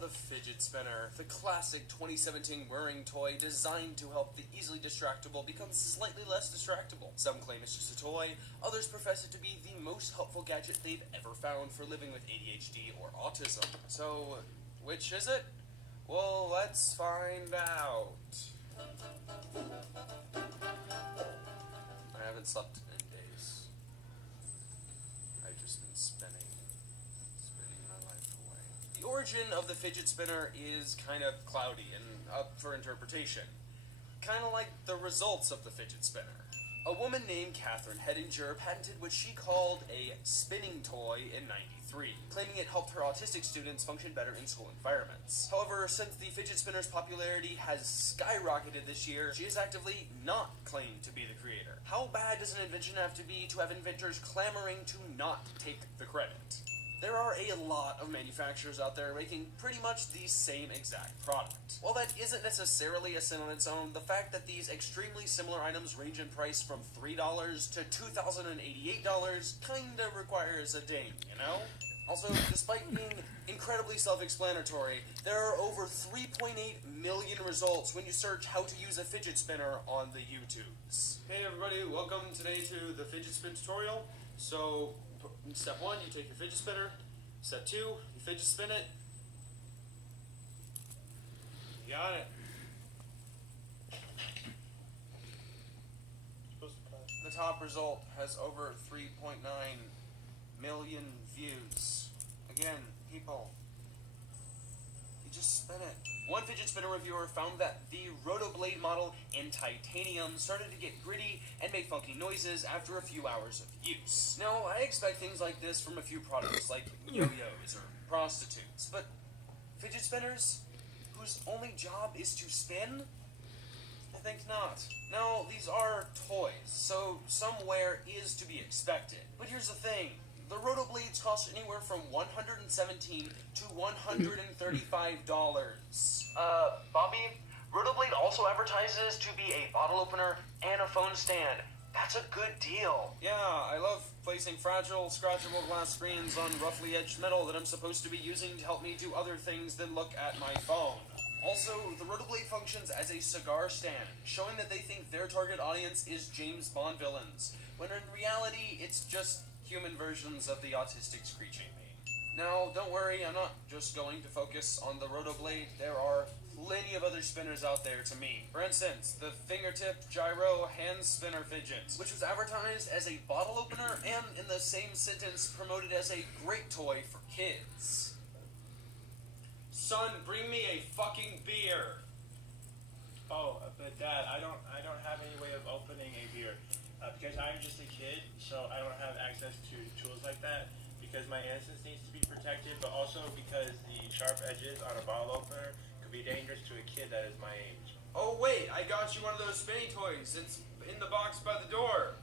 the fidget spinner, the classic 2017 whirring toy designed to help the easily distractible become slightly less distractible. Some claim it's just a toy, others profess it to be the most helpful gadget they've ever found for living with ADHD or autism. So, which is it? Well, let's find out. I haven't slept in days. I've just been spinning my life away. The origin of the fidget spinner is kind of cloudy and up for interpretation. Kind of like the results of the fidget spinner. A woman named Catherine Hedinger patented what she called a spinning toy in '93, claiming it helped her autistic students function better in school environments. However, since the fidget spinner's popularity has skyrocketed this year, she is actively not claimed to be the creator. How bad does an invention have to be to have inventors clamoring to not take the credit? There are a lot of manufacturers out there making pretty much the same exact product. While that isn't necessarily a sin on its own, the fact that these extremely similar items range in price from $3 to $2,088 kinda requires a ding, you know? Also, despite being incredibly self-explanatory, there are over 3.8 million results when you search how to use a fidget spinner on the YouTubes. Hey everybody, welcome today to the fidget spin tutorial. So, step 1, you take your fidget spinner. Step 2, you fidget spin it. You got it. The top result has over 3.9 million views. Again, people, you just spin it. One fidget spinner reviewer found that the Rotoblade model in titanium started to get gritty and make funky noises after a few hours of use. Now, I expect things like this from a few products like yo-yos or prostitutes, but fidget spinners, whose only job is to spin? I think not. Now, these are toys, so some wear is to be expected. But here's the thing. The Rotoblades cost anywhere from $117 to $135. Bobby, Rotoblade also advertises to be a bottle opener and a phone stand. That's a good deal. Yeah, I love placing fragile, scratchable glass screens on roughly edged metal that I'm supposed to be using to help me do other things than look at my phone. Also, the Rotoblade functions as a cigar stand, showing that they think their target audience is James Bond villains, when in reality, it's just human versions of the autistic screeching me. Now, don't worry, I'm not just going to focus on the Rotoblade. There are plenty of other spinners out there to me. For instance, the fingertip gyro hand spinner fidget, which was advertised as a bottle opener and in the same sentence promoted as a great toy for kids. Son, bring me a fucking beer. Oh, but Dad, I don't have any way of opening a beer. Because I'm just a kid, so I don't have access to tools like that, because my innocence needs to be protected, but also because the sharp edges on a bottle opener could be dangerous to a kid that is my age. Oh wait, I got you one of those spinny toys. It's in the box by the door.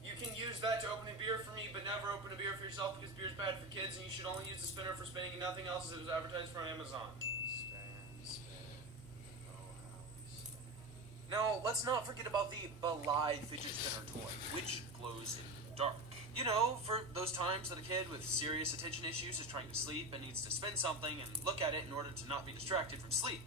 You can use that to open a beer for me, but never open a beer for yourself because beer's bad for kids, and you should only use the spinner for spinning and nothing else, as it was advertised from Amazon. Now, let's not forget about the Belai fidget spinner toy, which glows in the dark. You know, for those times that a kid with serious attention issues is trying to sleep and needs to spin something and look at it in order to not be distracted from sleep.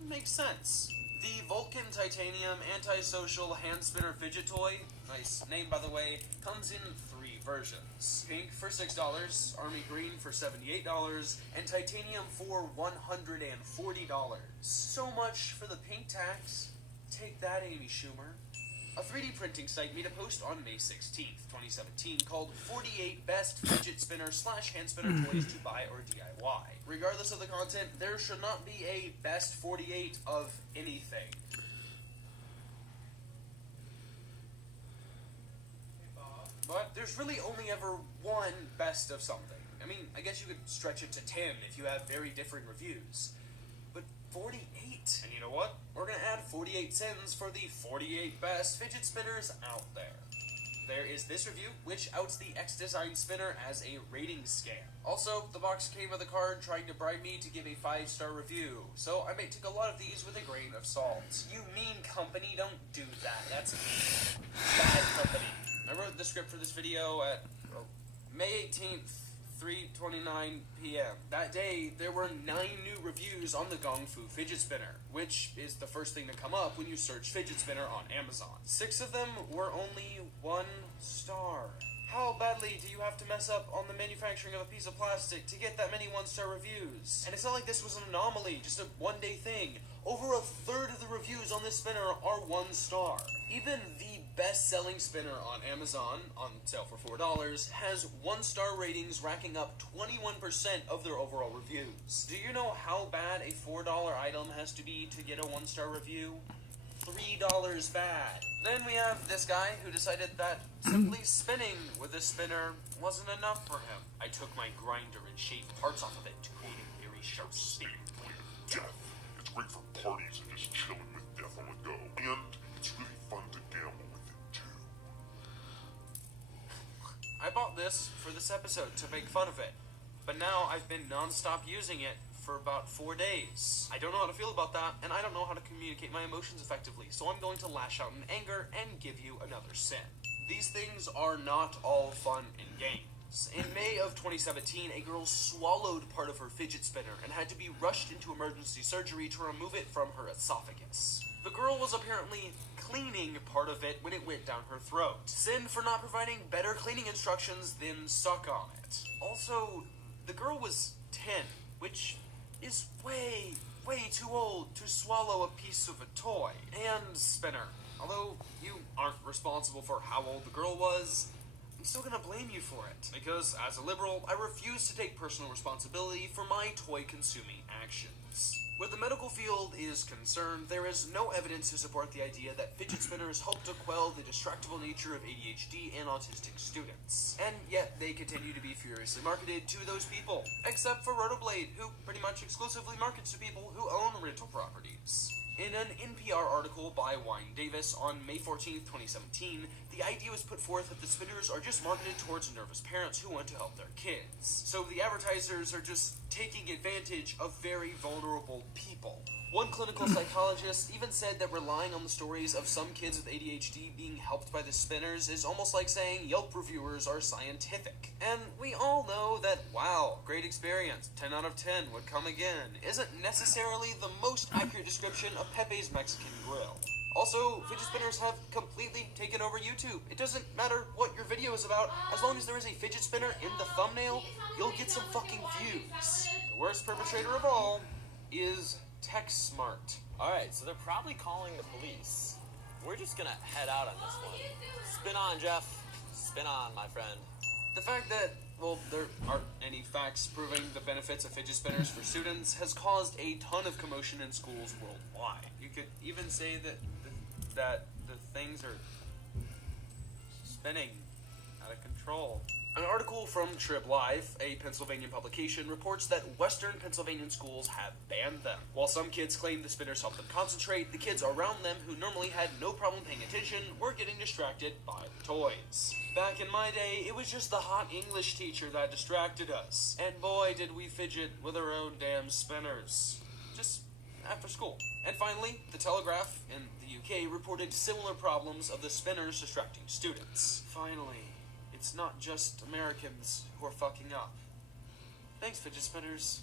Makes sense. The Vulcan Titanium Antisocial Hand Spinner Fidget Toy, nice name by the way, comes in 3 versions. Pink for $6, Army Green for $78, and Titanium for $140. So much for the pink tax. Take that, Amy Schumer. A 3D printing site made a post on May 16th, 2017 called 48 Best Fidget Spinner / Hand Spinner Toys to Buy or DIY. Regardless of the content, there should not be a best 48 of anything. But there's really only ever one best of something. I mean, I guess you could stretch it to 10 if you have very different reviews. But 48? And you know what? We're gonna add 48 sins for the 48 best fidget spinners out there. There is this review, which outs the X-Design spinner as a rating scam. Also, the box came with a card trying to bribe me to give a 5-star review, so I may take a lot of these with a grain of salt. You mean company, don't do that. That's bad company. I wrote the script for this video at May 18th, 3:29 p.m. That day, there were 9 new reviews on the Gong Fu Fidget Spinner, which is the first thing to come up when you search fidget spinner on Amazon. 6 of them were only 1 star. How badly do you have to mess up on the manufacturing of a piece of plastic to get that many 1-star reviews? And it's not like this was an anomaly, just a one-day thing. Over a third of the reviews on this spinner are 1 star. Even the best-selling spinner on Amazon, on sale for $4, has 1-star ratings racking up 21% of their overall reviews. Do you know how bad a $4 item has to be to get a 1-star review? $3 bad. Then we have this guy who decided that simply spinning with a spinner wasn't enough for him. I took my grinder and shaved parts off of it to create a very sharp spin. Death. It's great for parties and just chilling with death on the go. And it's really fun to gamble with it too. I bought this for this episode to make fun of it, but now I've been non-stop using it for about 4 days. I don't know how to feel about that, and I don't know how to communicate my emotions effectively, so I'm going to lash out in anger and give you another sin. These things are not all fun and games. In May of 2017, a girl swallowed part of her fidget spinner and had to be rushed into emergency surgery to remove it from her esophagus. The girl was apparently cleaning part of it when it went down her throat. Sin for not providing better cleaning instructions than suck on it. Also, the girl was 10, which is way too old to swallow a piece of a toy and spinner. Although you aren't responsible for how old the girl was, I'm still gonna blame you for it. Because as a liberal, I refuse to take personal responsibility for my toy-consuming actions. Where the medical field is concerned, there is no evidence to support the idea that fidget spinners help to quell the distractible nature of ADHD and autistic students. And yet, they continue to be furiously marketed to those people. Except for Rotoblade, who pretty much exclusively markets to people who own rental properties. In an NPR article by Wine Davis on May 14th, 2017, the idea was put forth that the spinners are just marketed towards nervous parents who want to help their kids. So the advertisers are just taking advantage of very vulnerable people. One clinical psychologist even said that relying on the stories of some kids with ADHD being helped by the spinners is almost like saying Yelp reviewers are scientific. And we all know that, wow, great experience, 10 out of 10, would come again, isn't necessarily the most accurate description of Pepe's Mexican Grill. Also, fidget spinners have completely taken over YouTube. It doesn't matter what your video is about, as long as there is a fidget spinner in the thumbnail, you'll get some fucking views. The worst perpetrator of all is TechSmart. Alright, so they're probably calling the police. We're just gonna head out on this one. Spin on, Jeff. Spin on, my friend. The fact that, well, there aren't any facts proving the benefits of fidget spinners for students has caused a ton of commotion in schools worldwide. You could even say that the things are spinning out of control. An article from Trib Live, a Pennsylvania publication, reports that Western Pennsylvanian schools have banned them. While some kids claim the spinners help them concentrate, the kids around them who normally had no problem paying attention were getting distracted by the toys. Back in my day, it was just the hot English teacher that distracted us. And boy, did we fidget with our own damn spinners. Just after school. And finally, The Telegraph in the UK reported similar problems of the spinners distracting students. Finally. It's not just Americans who are fucking up. Thanks, fidget spinners.